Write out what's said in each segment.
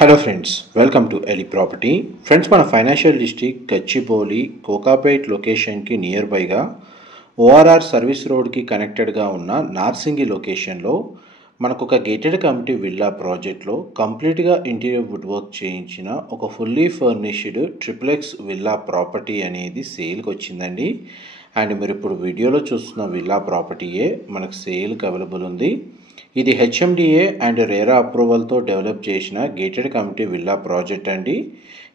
Hello friends, welcome to Eli Property. Friends, మన financial district Gachibowli Kokapet లొకేషన్కి near బైగా ORR service రోడ్కి కనెక్టెడ్గా ఉన్న నార్సింగి లొకేషన్లో మనకు ఒక గేటెడ్ కమ్యూనిటీ విల్లా ప్రాజెక్ట్లో కంప్లీట్గా ఇంటీరియర్ వుడ్ వర్క్ చేయించిన ఒక fully furnished triplex villa property అనేది సేల్కి వచ్చిందండి. అండ్ మీరు ఇప్పుడు వీడియోలో చూస్తున్న విల్లా ప్రాపర్టీయే మనకు సేల్కి అవైలబుల్ ఉంది. ఇది హెచ్ఎండిఏ అండ్ రేరా అప్రూవల్తో డెవలప్ చేసిన గేటెడ్ కమ్యూనిటీ విల్లా ప్రాజెక్ట్ అండి.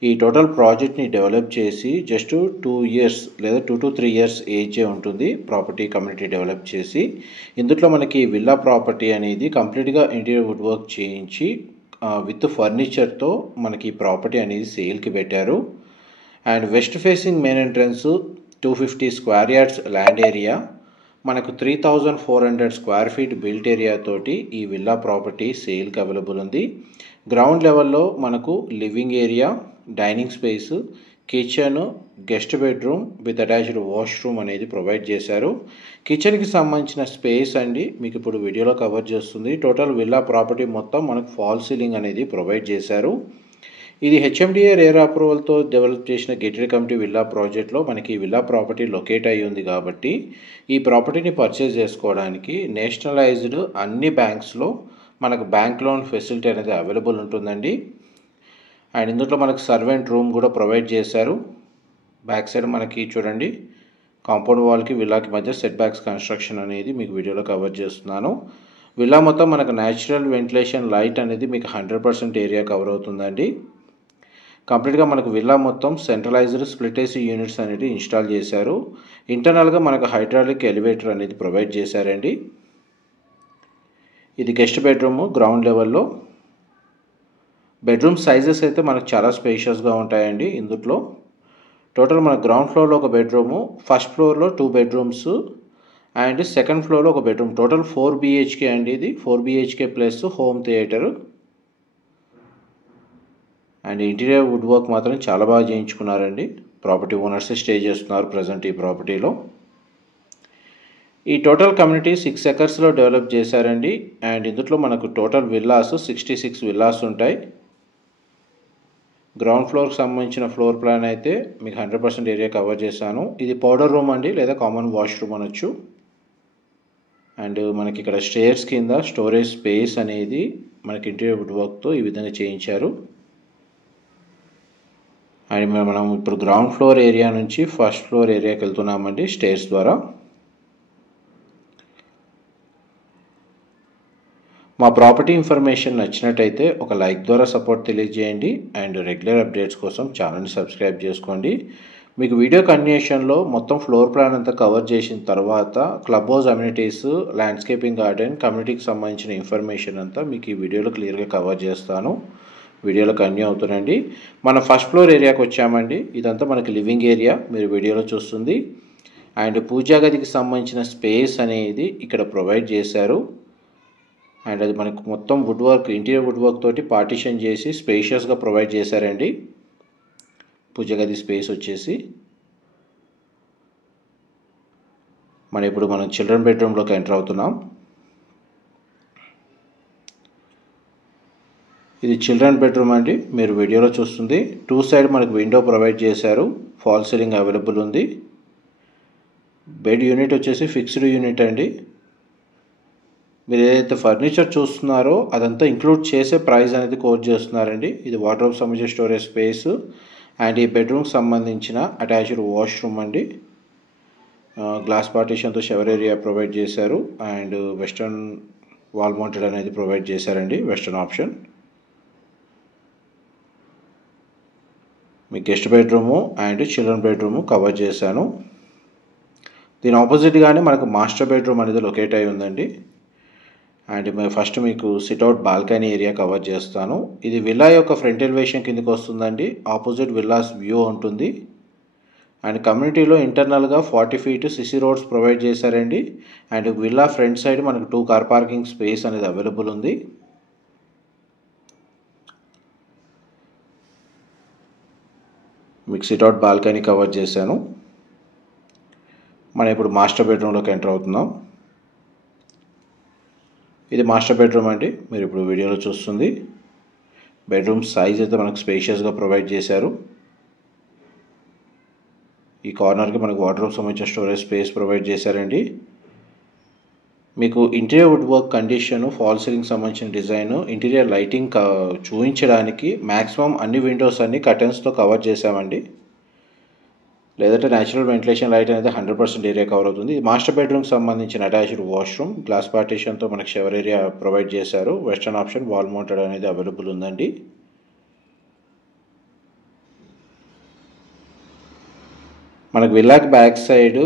ఈ టోటల్ ప్రాజెక్ట్ని డెవలప్ చేసి జస్ట్ 2 years లేదా 2 to 3 years ఏజే ఉంటుంది ప్రాపర్టీ కమ్యూనిటీ డెవలప్ చేసి. ఇందులో మనకి విల్లా ప్రాపర్టీ అనేది కంప్లీట్గా ఇంటీరియర్ వుడ్ వర్క్ చేయించి విత్ ఫర్నిచర్తో మనకి ప్రాపర్టీ అనేది సేల్కి పెట్టారు. And west facing main entrance 250 square yards land area, మనకు 3400 square feet బిల్ట్ ఏరియా తోటి ఈ విల్లా ప్రాపర్టీ సేల్కి అవైలబుల్ ఉంది. గ్రౌండ్ లెవెల్లో మనకు living area, dining space, kitchen, guest bedroom with attached washroom అనేది ప్రొవైడ్ చేశారు. కిచెన్కి సంబంధించిన స్పేస్ అండి మీకు ఇప్పుడు వీడియోలో కవర్ చేస్తుంది. టోటల్ విల్లా ప్రాపర్టీ మొత్తం మనకు ఫాల్ సీలింగ్ అనేది ప్రొవైడ్ చేశారు. ఇది హెచ్ఎండిఏ రేరా అప్రూవల్తో డెవలప్ చేసిన గేటెడ్ కమ్యూనిటీ విల్లా ప్రాజెక్ట్లో మనకి విల్లా ప్రాపర్టీ లొకేట్ అయ్యి ఉంది కాబట్టి ఈ ప్రాపర్టీని పర్చేజ్ చేసుకోవడానికి నేషనలైజ్డ్ అన్ని బ్యాంక్స్లో మనకు బ్యాంక్ లోన్ ఫెసిలిటీ అనేది అవైలబుల్ ఉంటుందండి. అండ్ ఇందులో మనకు సర్వెంట్ రూమ్ కూడా ప్రొవైడ్ చేశారు. బ్యాక్ సైడ్ మనకి చూడండి కాంపౌండ్ వాల్కి విల్లాకి మధ్య సెట్ బ్యాక్స్ కన్స్ట్రక్షన్ అనేది మీకు వీడియోలో కవర్ చేస్తున్నాను. విల్లా మొత్తం మనకు న్యాచురల్ వెంటిలేషన్ లైట్ అనేది మీకు 100% ఏరియా కవర్ అవుతుందండి. కంప్లీట్గా మనకు విల్లా మొత్తం సెంట్రలైజ్డ్ స్ప్లిట్ ఏసీ యూనిట్స్ అనేది ఇన్స్టాల్ చేశారు. ఇంటర్నల్గా మనకు హైడ్రాలిక్ ఎలివేటర్ అనేది ప్రొవైడ్ చేశారండి. ఇది గెస్ట్ బెడ్రూమ్ గ్రౌండ్ లెవెల్లో. బెడ్రూమ్ సైజెస్ అయితే మనకు చాలా స్పేషియస్గా ఉంటాయండి. ఇందులో టోటల్ మన గ్రౌండ్ ఫ్లోర్లో ఒక బెడ్రూము, ఫస్ట్ ఫ్లోర్లో 2 bedrooms అండ్ సెకండ్ ఫ్లోర్లో ఒక బెడ్రూమ్. టోటల్ 4 BHK అండి. ఇది 4 BHK plus home theatre. And interior wood work మాత్రం చాలా బాగా చేయించుకున్నారండి. ప్రాపర్టీ ఓనర్స్ స్టే చేస్తున్నారు ప్రజెంట్ ఈ ప్రాపర్టీలో. ఈ టోటల్ కమ్యూనిటీ 6 acresలో డెవలప్ చేశారండి. అండ్ ఇందులో మనకు టోటల్ విల్లాస్ 66 విల్లాస్ ఉంటాయి. గ్రౌండ్ ఫ్లోర్కి సంబంధించిన ఫ్లోర్ ప్లాన్ అయితే మీకు 100% ఏరియా కవర్ చేశాను. ఇది పౌడర్ రూమ్ అండి, లేదా కామన్ వాష్రూమ్ అనొచ్చు. అండ్ మనకి ఇక్కడ స్టేర్స్ కింద స్టోరేజ్ స్పేస్ అనేది మనకి ఇంటీరియర్ వుడ్ వర్క్తో ఈ విధంగా చేయించారు. అండ్ మనం ఇప్పుడు గ్రౌండ్ ఫ్లోర్ ఏరియా నుంచి ఫస్ట్ ఫ్లోర్ ఏరియాకి వెళ్తున్నామండి స్టేర్స్ ద్వారా. మా ప్రాపర్టీ ఇన్ఫర్మేషన్ నచ్చినట్టయితే ఒక లైక్ ద్వారా సపోర్ట్ తెలియజేయండి. అండ్ రెగ్యులర్ అప్డేట్స్ కోసం ఛానల్ని సబ్స్క్రైబ్ చేసుకోండి. మీకు వీడియో కంటిన్యూషన్లో మొత్తం ఫ్లోర్ ప్లాన్ అంతా కవర్ చేసిన తర్వాత club house amenities, landscaping garden, కమ్యూనిటీకి సంబంధించిన ఇన్ఫర్మేషన్ అంతా మీకు ఈ వీడియోలో క్లియర్గా కవర్ చేస్తాను. వీడియోలో కంటిన్యూ అవుతుందండి. మనం ఫస్ట్ ఫ్లోర్ ఏరియాకి వచ్చామండి. ఇదంతా మనకి లివింగ్ ఏరియా మీరు వీడియోలో చూస్తుంది. అండ్ పూజా గదికి సంబంధించిన స్పేస్ అనేది ఇక్కడ ప్రొవైడ్ చేశారు. అండ్ అది మనకు మొత్తం wood work, interior wood work తోటి పార్టిషన్ చేసి స్పేషియస్గా ప్రొవైడ్ చేశారండి. పూజా గది స్పేస్ వచ్చేసి ఇప్పుడు మనం చిల్డ్రన్ బెడ్రూమ్లోకి ఎంటర్ అవుతున్నాం. ఇది చిల్డ్రన్ బెడ్రూమ్ అండి మీరు వీడియోలో చూస్తుంది. 2 side మనకు విండో ప్రొవైడ్ చేశారు. ఫాల్ సీలింగ్ అవైలబుల్ ఉంది. బెడ్ యూనిట్ వచ్చేసి ఫిక్స్డ్ యూనిట్ అండి. మీరు ఏదైతే ఫర్నిచర్ చూస్తున్నారో అదంతా ఇంక్లూడ్ చేసే ప్రైస్ అనేది కోట్ చేస్తున్నారండి. ఇది వార్డ్రోబ్ సంబంధించిన స్టోరేజ్ స్పేస్ అండ్ ఈ బెడ్రూమ్కి సంబంధించిన అటాచ్డ్ వాష్రూమ్ అండి. గ్లాస్ పార్టీషన్తో షవర్ ఏరియా ప్రొవైడ్ చేశారు. అండ్ వెస్టర్న్ వాల్ మౌంటెడ్ అనేది ప్రొవైడ్ చేశారండి, western option. Me guest bedroom and children bedroom cover చేశాను. దీని ఆపోజిట్గానే మనకు మాస్టర్ బెడ్రూమ్ అనేది లొకేట్ అయి ఉందండి. అండ్ ఫస్ట్ మీకు సిట్అవుట్ బాల్కనీ ఏరియా కవర్ చేస్తాను. ఇది విల్లా యొక్క ఫ్రంట్ ఎలివేషన్ కిందకి వస్తుందండి. ఆపోజిట్ విల్లాస్ వ్యూ ఉంటుంది. అండ్ కమ్యూనిటీలో ఇంటర్నల్గా 40 feet సిసి రోడ్స్ ప్రొవైడ్ చేశారండి. అండ్ విల్లా ఫ్రంట్ సైడ్ మనకు 2 car పార్కింగ్ స్పేస్ అనేది అవైలబుల్ ఉంది. మీకు సిట్అవుట్ బాల్కనీ కవర్ చేశాను. మనం ఇప్పుడు మాస్టర్ బెడ్రూమ్లోకి ఎంటర్ అవుతున్నాం. ఇది మాస్టర్ బెడ్రూమ్ అండి మీరు ఇప్పుడు వీడియోలో చూస్తుంది. బెడ్రూమ్ సైజ్ అయితే మనకు స్పేషియస్గా ప్రొవైడ్ చేశారు. ఈ కార్నర్కి మనకు వార్డ్రోబ్ సంబంధించిన స్టోరేజ్ స్పేస్ ప్రొవైడ్ చేశారండి. మీకు interior wood work condition, fall ceiling సంబంధించిన డిజైన్, ఇంటీరియర్ లైటింగ్ చూపించడానికి మ్యాక్సిమం అన్ని విండోస్ అన్ని కర్టెన్స్తో కవర్ చేసామండి. లేదంటే న్యాచురల్ వెంటిలేషన్ లైట్ అనేది 100% ఏరియా కవర్ అవుతుంది. ఇది మాస్టర్ బెడ్రూమ్కి సంబంధించిన అటాచ్డ్ వాష్రూమ్, గ్లాస్ పార్టీషన్తో మనకు షవర్ ఏరియా ప్రొవైడ్ చేశారు. వెస్టర్న్ ఆప్షన్ వాల్ మౌంటెడ్ అనేది అవైలబుల్ ఉందండి. మనకు విల్లాకి బ్యాక్ సైడ్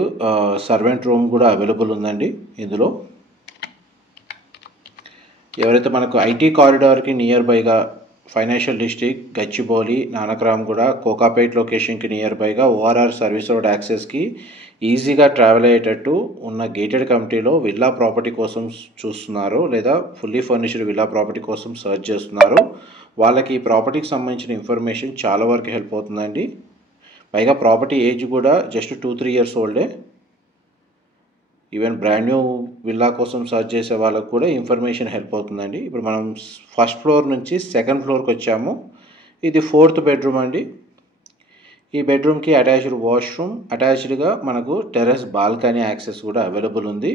సర్వెంట్ రూమ్ కూడా అవైలబుల్ ఉందండి. ఇందులో ఎవరైతే మనకు ఐటీ కారిడార్కి నియర్ బైగా ఫైనాన్షియల్ డిస్ట్రిక్ట్, గచ్చిబౌలి, నానక్రామ్గూడ, కోకాపేట్ లొకేషన్కి నియర్ బైగా ఓఆర్ఆర్ సర్వీస్ రోడ్ యాక్సెస్కి ఈజీగా ట్రావెల్ అయ్యేటట్టు ఉన్న గేటెడ్ కమిటీలో విల్లా ప్రాపర్టీ కోసం చూస్తున్నారు, లేదా ఫుల్లీ ఫర్నిష్డ్ విల్లా ప్రాపర్టీ కోసం సర్చ్ చేస్తున్నారు, వాళ్ళకి ఈ ప్రాపర్టీకి సంబంధించిన ఇన్ఫర్మేషన్ చాలా వరకు హెల్ప్ అవుతుందండి. పైగా ప్రాపర్టీ ఏజ్ కూడా జస్ట్ 2-3 ఇయర్స్ ఓల్డే. ఈవెన్ బ్రాండ్ న్యూ విల్లా కోసం సర్చ్ చేసే వాళ్ళకు కూడా ఇన్ఫర్మేషన్ హెల్ప్ అవుతుందండి. ఇప్పుడు మనం ఫస్ట్ ఫ్లోర్ నుంచి సెకండ్ ఫ్లోర్కి వచ్చాము. ఇది 4th బెడ్రూమ్ అండి. ఈ బెడ్రూమ్కి అటాచ్డ్ వాష్రూమ్, అటాచ్డ్గా మనకు టెర్రస్ బాల్కనీ యాక్సెస్ కూడా అవైలబుల్ ఉంది.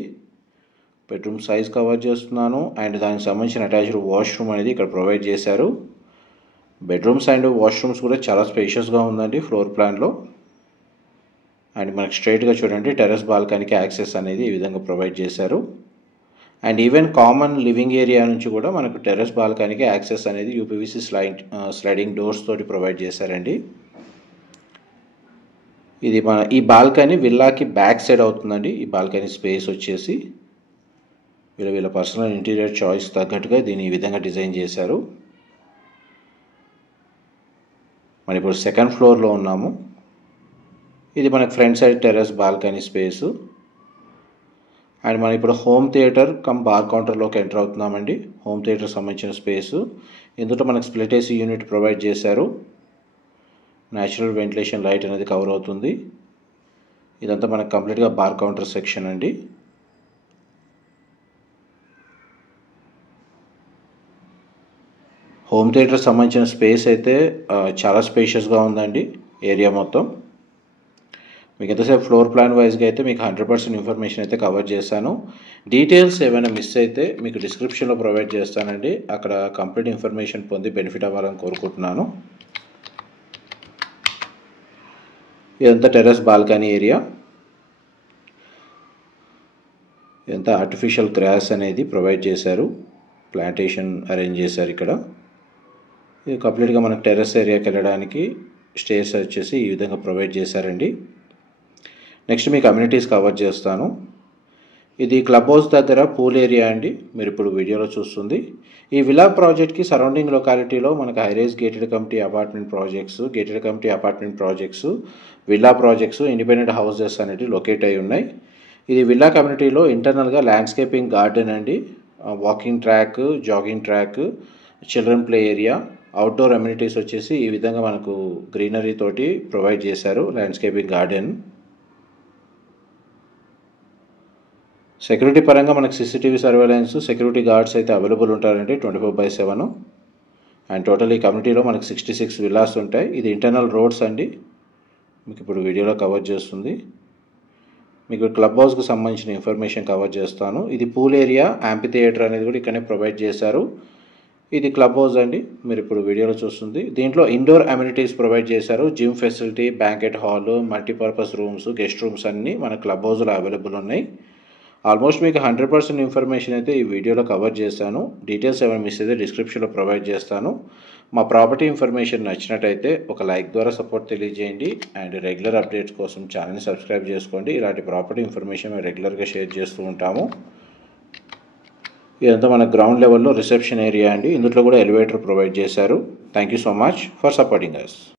బెడ్రూమ్ సైజ్ కవర్ చేస్తున్నాను అండ్ దానికి సంబంధించిన అటాచ్డ్ వాష్రూమ్ అనేది ఇక్కడ ప్రొవైడ్ చేశారు. బెడ్రూమ్స్ అండ్ వాష్రూమ్స్ కూడా చాలా స్పేషియస్గా ఉందండి ఫ్లోర్ ప్లాన్లో. అండ్ మనకు స్ట్రైట్గా చూడండి టెర్రస్ బాల్కనీకి యాక్సెస్ అనేది ఈ విధంగా ప్రొవైడ్ చేశారు. And even common living area నుంచి కూడా మనకు టెర్రస్ బాల్కనీకి యాక్సెస్ అనేది యూపీవీసీ స్లైడింగ్ డోర్స్ తోటి ప్రొవైడ్ చేశారండి. ఇది ఈ బాల్కనీ విల్లాకి బ్యాక్ సైడ్ అవుతుందండి. ఈ బాల్కనీ స్పేస్ వచ్చేసి వీళ్ళ పర్సనల్ ఇంటీరియర్ చాయిస్ తగ్గట్టుగా దీన్ని ఈ విధంగా డిజైన్ చేశారు. మనం ఇప్పుడు సెకండ్ ఫ్లోర్లో ఉన్నాము. ఇది మనకు front side terrace balcony space. And మనం ఇప్పుడు హోమ్ థియేటర్ కమ్ బార్ కౌంటర్లోకి ఎంటర్ అవుతున్నామండి. హోమ్ థియేటర్ సంబంధించిన స్పేసు. ఇందులో మనకు స్ప్లిట్ ఏసీ యూనిట్ ప్రొవైడ్ చేశారు. న్యాచురల్ వెంటిలేషన్ లైట్ అనేది కవర్ అవుతుంది. ఇదంతా మనకు కంప్లీట్గా బార్ కౌంటర్ సెక్షన్ అండి. హోమ్ థియేటర్ సంబంధించిన స్పేస్ అయితే చాలా స్పేషియస్గా ఉందండి ఏరియా మొత్తం. మీకు ఎంతసేపు ఫ్లోర్ ప్లాన్ వైజ్గా అయితే మీకు 100% ఇన్ఫర్మేషన్ అయితే కవర్ చేశాను. డీటెయిల్స్ ఏమైనా మిస్ అయితే మీకు డిస్క్రిప్షన్లో ప్రొవైడ్ చేస్తానండి. అక్కడ కంప్లీట్ ఇన్ఫర్మేషన్ పొంది బెనిఫిట్ అవ్వాలని కోరుకుంటున్నాను. ఇదంతా టెర్రస్ బాల్కనీ ఏరియా. ఇదంతా ఆర్టిఫిషియల్ గ్రాస్ అనేది ప్రొవైడ్ చేశారు. ప్లాంటేషన్ అరేంజ్ చేశారు ఇక్కడ. ఇది కంప్లీట్గా మనకు టెర్రస్ ఏరియాకి వెళ్ళడానికి స్టేర్స్ వచ్చేసి ఈ విధంగా ప్రొవైడ్ చేశారండి. నెక్స్ట్ మీకు కమ్యూనిటీస్ కవర్ చేస్తాను. ఇది క్లబ్ హౌస్ దగ్గర పూల్ ఏరియా అండి. మీరు ఇప్పుడు వీడియోలో చూస్తుంది. ఈ విల్లా ప్రాజెక్ట్కి సరౌండింగ్ లొకాలిటీలో మనకు హైరేజ్ gated committee apartment projects, villa projects, independent houses అనేవి లొకేట్ అయి ఉన్నాయి. ఇది విల్లా కమ్యూనిటీలో ఇంటర్నల్గా ల్యాండ్స్కేపింగ్ గార్డెన్ అండి, walking track, jogging track, children play area, outdoor amenities వచ్చేసి ఈ విధంగా మనకు గ్రీనరీ తోటి ప్రొవైడ్ చేశారు. Landscaping garden. సెక్యూరిటీ పరంగా మనకు సీసీటీవీ సర్వేలెన్స్, సెక్యూరిటీ గార్డ్స్ అయితే అవైలబుల్ ఉంటారండి 24/7. అండ్ టోటల్ ఈ కమ్యూనిటీలో మనకు 66 విల్లాస్ ఉంటాయి. ఇది ఇంటర్నల్ రోడ్స్ అండి, మీకు ఇప్పుడు వీడియోలో కవర్ చేస్తుంది. మీకు క్లబ్ హౌస్కి సంబంధించిన ఇన్ఫర్మేషన్ కవర్ చేస్తాను. ఇది పూల్ ఏరియా, యాంపీ థియేటర్ అనేది కూడా ఇక్కడనే ప్రొవైడ్ చేశారు. ఇది క్లబ్ హౌస్ అండి, మీరు ఇప్పుడు వీడియోలో చూస్తుంది. దీంట్లో ఇండోర్ అమ్యూనిటీస్ ప్రొవైడ్ చేశారు. Gym facility, banquet hall, multipurpose rooms, guest rooms అన్నీ మన క్లబ్ హౌస్లో అవైలబుల్ ఉన్నాయి. ఆల్మోస్ట్ మీకు 100% ఇన్ఫర్మేషన్ అయితే ఈ వీడియోలో కవర్ చేశాను. డీటెయిల్స్ ఏమైనా మిస్ అయితే డిస్క్రిప్షన్లో ప్రొవైడ్ చేస్తాను. మా ప్రాపర్టీ ఇన్ఫర్మేషన్ నచ్చినట్టయితే ఒక లైక్ ద్వారా సపోర్ట్ తెలియజేయండి. అండ్ రెగ్యులర్ అప్డేట్స్ కోసం ఛానల్ని సబ్స్క్రైబ్ చేసుకోండి. ఇలాంటి ప్రాపర్టీ ఇన్ఫర్మేషన్ మేము రెగ్యులర్గా షేర్ చేస్తూ ఉంటాము. ఇదంతా మన గ్రౌండ్ లెవెల్లో రిసెప్షన్ ఏరియా అండి. ఇందులో కూడా ఎలివేటర్ ప్రొవైడ్ చేశారు. Thank you so much for supporting us.